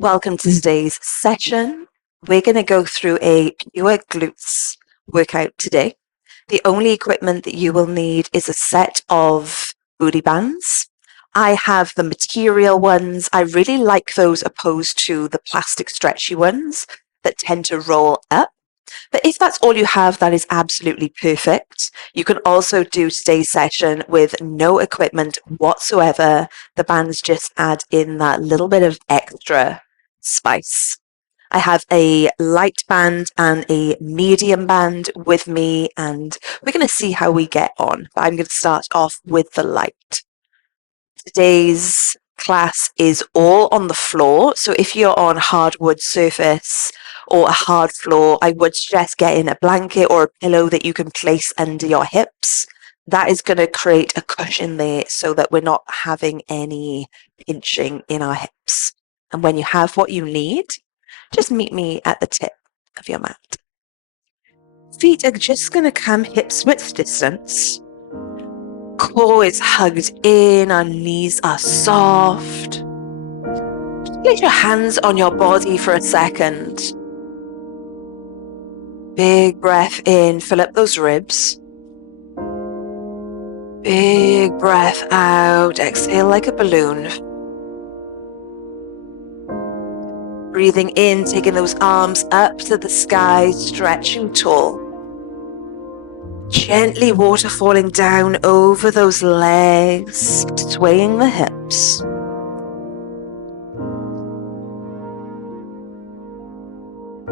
Welcome to today's session. We're going to go through a pure glutes workout today. The only equipment that you will need is a set of booty bands. I have the material ones. I really like those opposed to the plastic stretchy ones that tend to roll up. But if that's all you have, that is absolutely perfect. You can also do today's session with no equipment whatsoever. The bands just add in that little bit of extra spice. I have a light band and a medium band with me, and we're going to see how we get on. But I'm going to start off with the light. Today's class is all on the floor, so if you're on hardwood surface or a hard floor, I would suggest getting a blanket or a pillow that you can place under your hips. That is going to create a cushion there so that we're not having any pinching in our hips. And when you have what you need, just meet me at the tip of your mat. Feet are just going to come hips width distance. Core is hugged in, our knees are soft. Just place your hands on your body for a second. Big breath in, fill up those ribs. Big breath out, exhale like a balloon. Breathing in, taking those arms up to the sky, stretching tall. Gently waterfalling down over those legs, swaying the hips.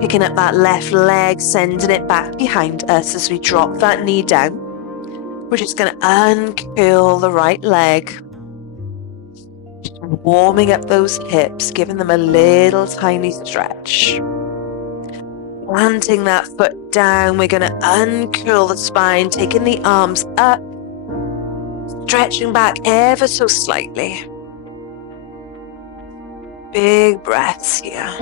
Picking up that left leg, sending it back behind us as we drop that knee down. We're just going to uncurl the right leg. Just warming up those hips, giving them a little tiny stretch. Planting that foot down, we're going to uncurl the spine, taking the arms up, stretching back ever so slightly. Big breaths here.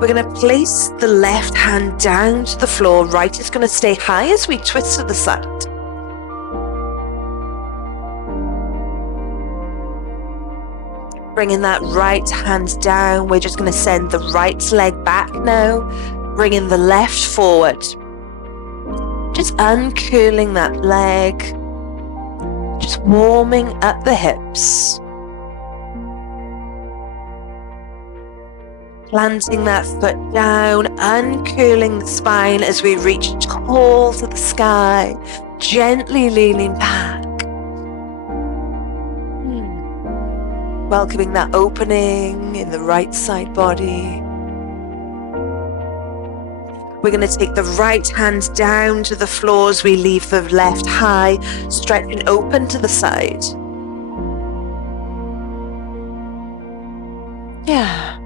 We're going to place the left hand down to the floor. Right is going to stay high as we twist to the side. Bringing that right hand down, we're just going to send the right leg back now, bringing the left forward. Just uncurling that leg, just warming up the hips. Planting that foot down, uncurling the spine as we reach tall to the sky, gently leaning back. Welcoming that opening in the right side body. We're going to take the right hand down to the floor as we leave the left high, stretching open to the side. Yeah.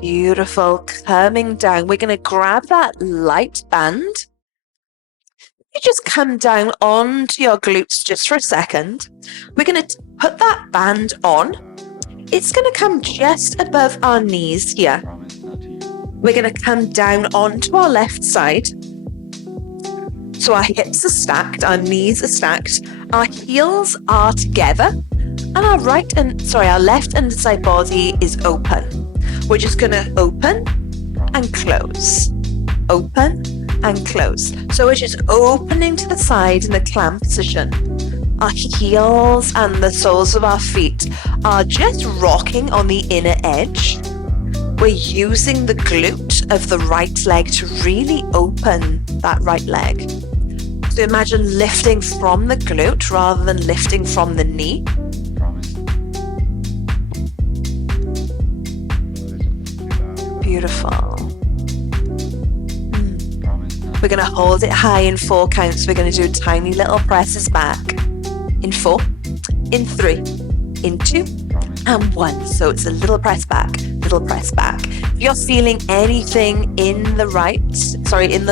Beautiful. Coming down. We're going to grab that light band. You just come down onto your glutes just for a second. We're going to put that band on. It's going to come just above our knees here. We're going to come down onto our left side. So our hips are stacked, our knees are stacked, our heels are together, and our left underside body is open. We're just going to open and close. Open and close. So we're just opening to the side in a clamp position. Our heels and the soles of our feet are just rocking on the inner edge. We're using the glute of the right leg to really open that right leg. So imagine lifting from the glute rather than lifting from the knee. Beautiful. We're going to hold it high in 4 counts. We're going to do tiny little presses back. In 4, in 3, in 2, and 1. So it's a little press back, little press back. If you're feeling anything in the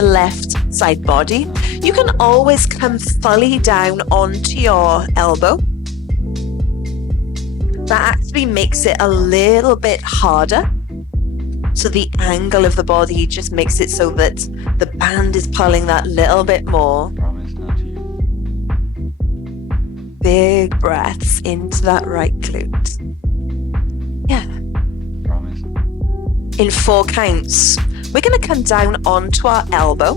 left side body, you can always come fully down onto your elbow. That actually makes it a little bit harder. So the angle of the body just makes it so that the band is pulling that little bit more. big breaths into that right glute. Yeah. Promise. In 4 counts, we're going to come down onto our elbow.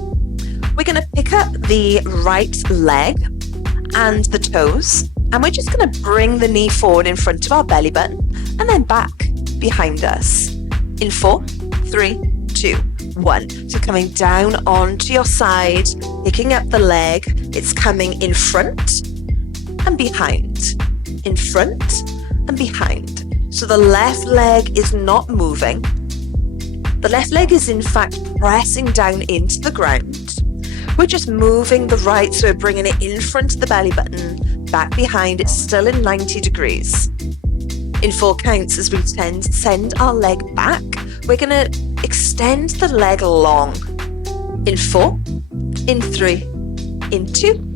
We're going to pick up the right leg and the toes, and we're just going to bring the knee forward in front of our belly button and then back behind us. In 4, 3, 2, 1. So coming down onto your side, picking up the leg, it's coming in front and behind. In front and behind. So the left leg is not moving. The left leg is in fact pressing down into the ground. We're just moving the right, so we're bringing it in front of the belly button, back behind, it's still in 90 degrees. In 4 counts, as we send our leg back, we're going to extend the leg long. In 4, in 3, in 2,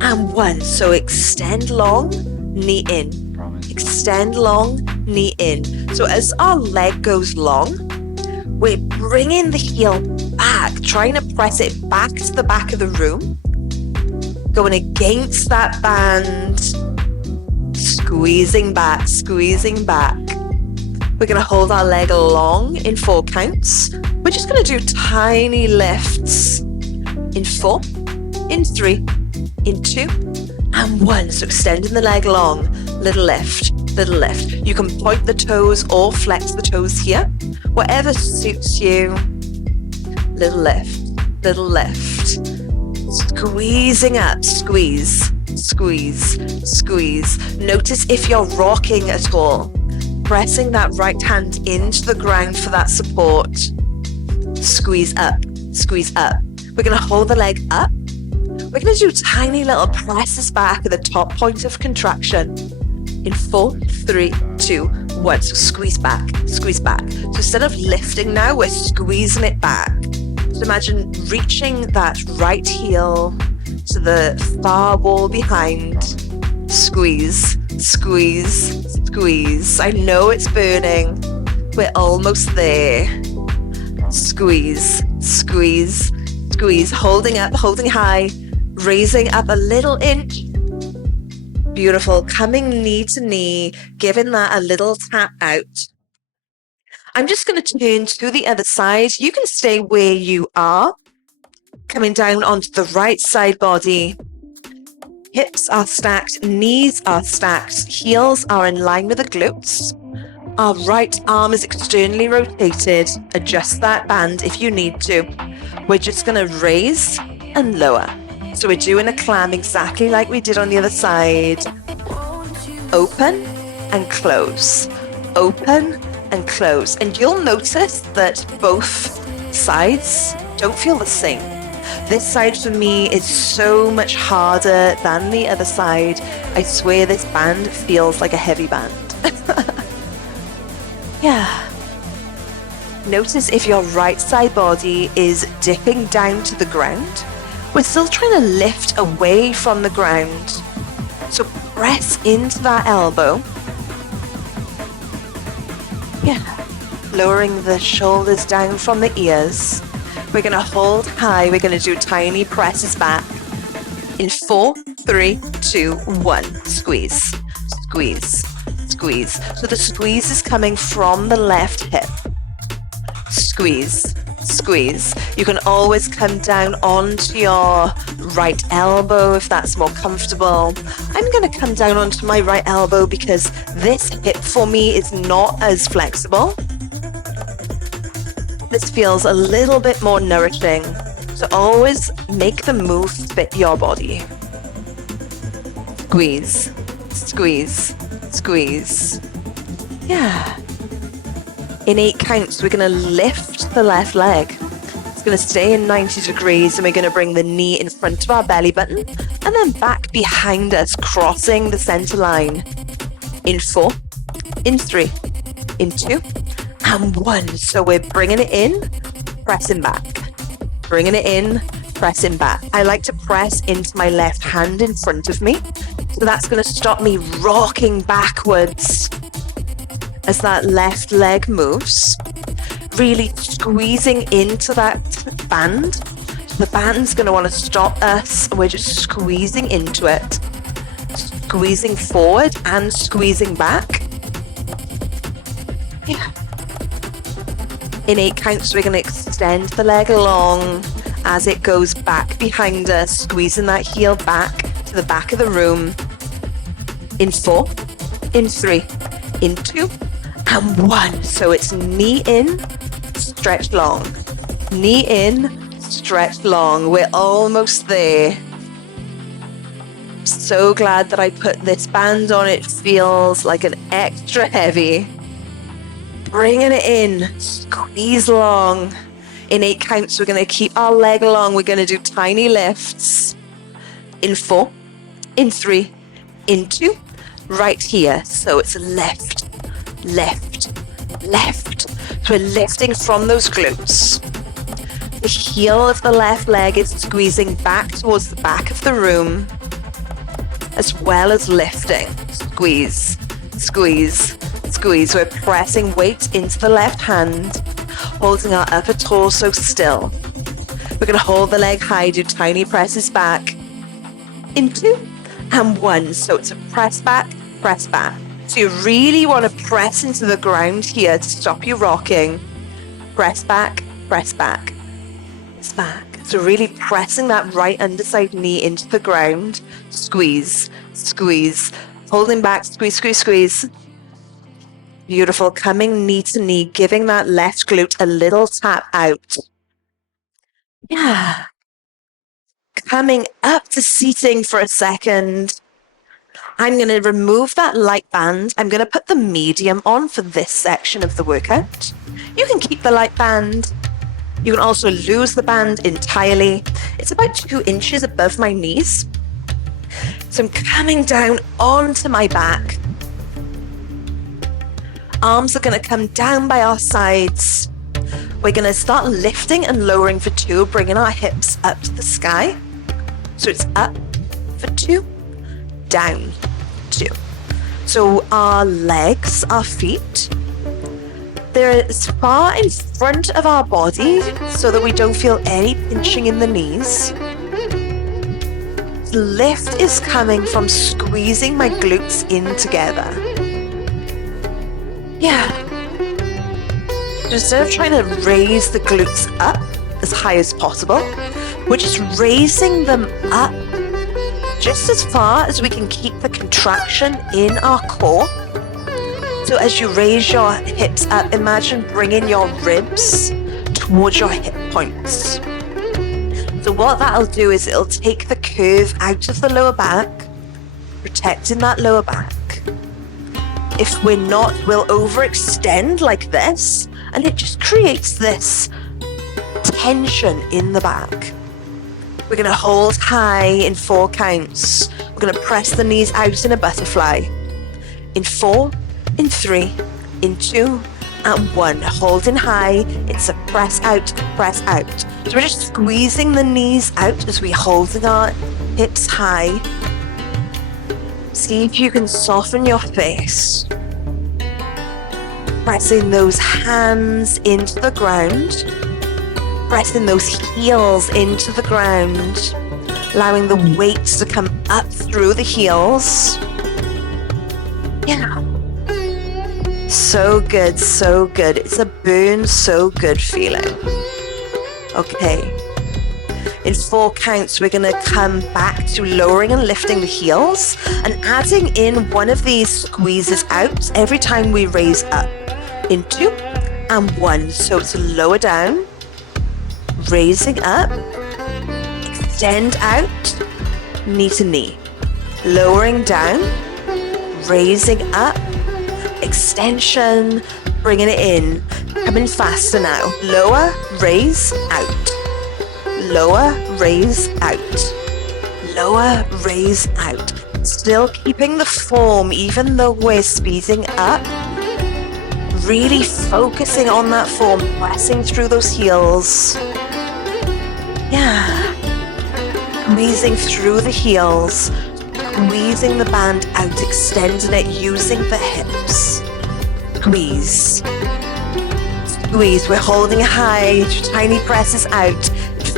and 1. So extend long, knee in. Promise. Extend long, knee in. So as our leg goes long, we're bringing the heel back, trying to press it back to the back of the room, going against that band, squeezing back, squeezing back. We're going to hold our leg long in 4 counts. We're just going to do tiny lifts in 4, in 3, in 2, and 1. So extending the leg long, little lift, little lift. You can point the toes or flex the toes here, whatever suits you. Little lift, little lift. Squeezing up, squeeze, squeeze, squeeze. Notice if you're rocking at all. Pressing that right hand into the ground for that support. Squeeze up, squeeze up. We're going to hold the leg up. We're going to do tiny little presses back at the top point of contraction. In 4, 3, 2, 1. So squeeze back, squeeze back. So instead of lifting now, we're squeezing it back. So imagine reaching that right heel to the far wall behind. Squeeze, squeeze, squeeze. I know it's burning. We're almost there. Squeeze, squeeze, squeeze. Holding up, holding high. Raising up a little inch. Beautiful. Coming knee to knee, giving that a little tap out. I'm just going to turn to the other side. You can stay where you are. Coming down onto the right side body. Hips are stacked, knees are stacked, heels are in line with the glutes. Our right arm is externally rotated. Adjust that band if you need to. We're just going to raise and lower. So we're doing a clam exactly like we did on the other side. Open and close. Open and close. And you'll notice that both sides don't feel the same. This side for me is so much harder than the other side. I swear this band feels like a heavy band. Yeah. Notice if your right side body is dipping down to the ground. We're still trying to lift away from the ground. So press into that elbow. Yeah. Lowering the shoulders down from the ears. We're going to hold high. We're going to do tiny presses back. In 4, 3, 2, 1. Squeeze, squeeze, squeeze. So the squeeze is coming from the left hip. Squeeze, squeeze. You can always come down onto your right elbow if that's more comfortable. I'm going to come down onto my right elbow because this hip for me is not as flexible. This feels a little bit more nourishing. So always make the move fit your body. Squeeze, squeeze, squeeze. Yeah. In 8 counts, we're going to lift the left leg. It's going to stay in 90 degrees and we're going to bring the knee in front of our belly button and then back behind us, crossing the center line. In 4, in 3, in 2, and 1. So we're bringing it in, pressing back. Bringing it in, pressing back. I like to press into my left hand in front of me. So that's going to stop me rocking backwards as that left leg moves. Really squeezing into that band. The band's going to want to stop us. And we're just squeezing into it. squeezing forward and squeezing back. Yeah. In 8 counts, we're going to extend the leg long as it goes back behind us, squeezing that heel back to the back of the room. In 4, in 3, in 2, and 1. So it's knee in, stretch long. Knee in, stretch long. We're almost there. So glad that I put this band on. It feels like an extra heavy. Bringing it in, squeeze long. In 8 counts, we're going to keep our leg long. We're going to do tiny lifts. In 4, in 3, in 2, right here. So it's left, left, left. So we're lifting from those glutes. The heel of the left leg is squeezing back towards the back of the room, as well as lifting. Squeeze, squeeze, squeeze. We're pressing weight into the left hand, holding our upper torso still. We're going to hold the leg high, do tiny presses back. In 2 and 1. So it's a press back, press back. So you really want to press into the ground here to stop you rocking. Press back, press back. It's back. So really pressing that right underside knee into the ground. Squeeze, squeeze. Holding back, squeeze, squeeze, squeeze. Beautiful. Coming knee to knee, giving that left glute a little tap out. Yeah. Coming up to seating for a second. I'm going to remove that light band. I'm going to put the medium on for this section of the workout. You can keep the light band. You can also lose the band entirely. It's about 2 inches above my knees. So I'm coming down onto my back. Arms are going to come down by our sides. We're going to start lifting and lowering for 2, bringing our hips up to the sky. So it's up for 2, down 2. So our legs, our feet, they're as far in front of our body so that we don't feel any pinching in the knees. The lift is coming from squeezing my glutes in together. Yeah. So instead of trying to raise the glutes up as high as possible, we're just raising them up just as far as we can keep the contraction in our core. So as you raise your hips up, imagine bringing your ribs towards your hip points. So what that'll do is it'll take the curve out of the lower back, protecting that lower back. If we're not, we'll overextend like this, and it just creates this tension in the back. We're going to hold high in 4 counts. We're going to press the knees out in a butterfly. In 4, in 3, in 2, and 1. Holding high, it's a press out, press out. So we're just squeezing the knees out as we're holding our hips high. See if you can soften your face. Pressing those hands into the ground. Pressing those heels into the ground. Allowing the weight to come up through the heels. Yeah. So good, so good. It's a burn, so good feeling. Okay. In 4 counts, we're going to come back to lowering and lifting the heels and adding in one of these squeezes out every time we raise up. In 2 and 1. So it's lower down, raising up, extend out, knee to knee. Lowering down, raising up, extension, bringing it in. Coming faster now. Lower, raise, out. Lower, raise, out. Lower, raise, out. Still keeping the form even though we're speeding up. Really focusing on that form, pressing through those heels. Yeah. Squeezing through the heels. Squeezing the band out, extending it using the hips. Squeeze. Squeeze. We're holding high, tiny presses out.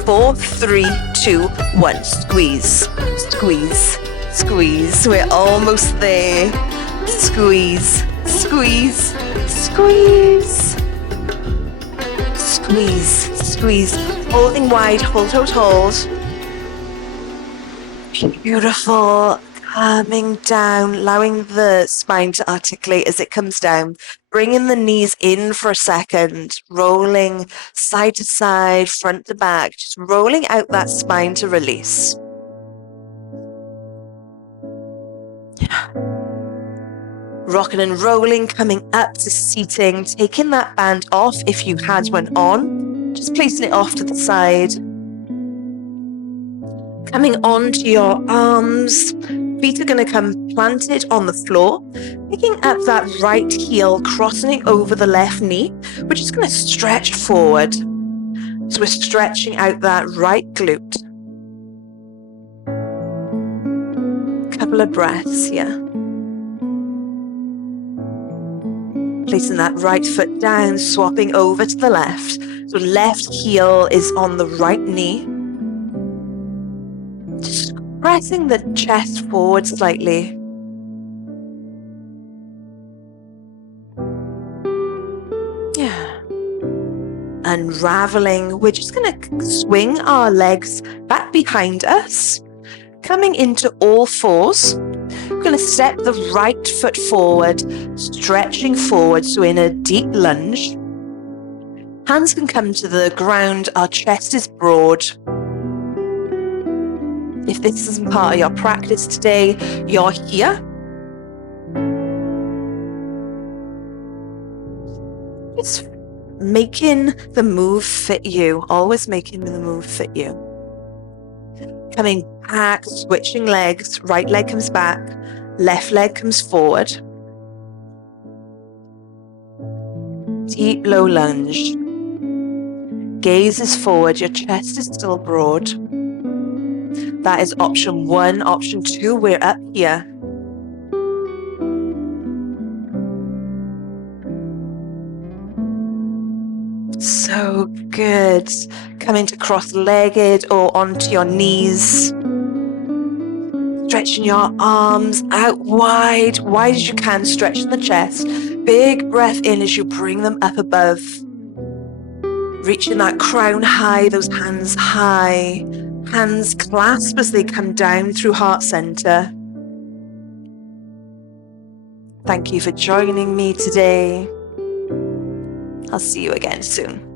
4, 3, 2, 1. Squeeze. Squeeze. Squeeze. We're almost there. Squeeze, squeeze, squeeze. Squeeze, squeeze. Holding wide, hold, hold, hold. Beautiful. Calming down, allowing the spine to articulate as it comes down. Bringing the knees in for a second, rolling side to side, front to back, just rolling out that spine to release. Rocking and rolling, coming up to seating, taking that band off if you had one on, just placing it off to the side. Coming onto your arms, feet are going to come planted on the floor, picking up that right heel, crossing it over the left knee. We're just going to stretch forward. So we're stretching out that right glute. Couple of breaths here. Placing that right foot down, swapping over to the left. So left heel is on the right knee. Just pressing the chest forward slightly. Yeah. Unraveling. We're just going to swing our legs back behind us, coming into all fours. We're going to step the right foot forward, stretching forward, so in a deep lunge. Hands can come to the ground, our chest is broad. If this isn't part of your practice today, you're here. Just making the move fit you, always making the move fit you. Coming back, switching legs, right leg comes back, left leg comes forward. Deep low lunge. Gaze is forward, your chest is still broad. That is option 1. Option 2, we're up here. So good. Coming to cross-legged or onto your knees. Stretching your arms out wide, wide as you can, stretching the chest. Big breath in as you bring them up above. Reaching that crown high, those hands high. Hands clasp as they come down through heart center. Thank you for joining me today. I'll see you again soon.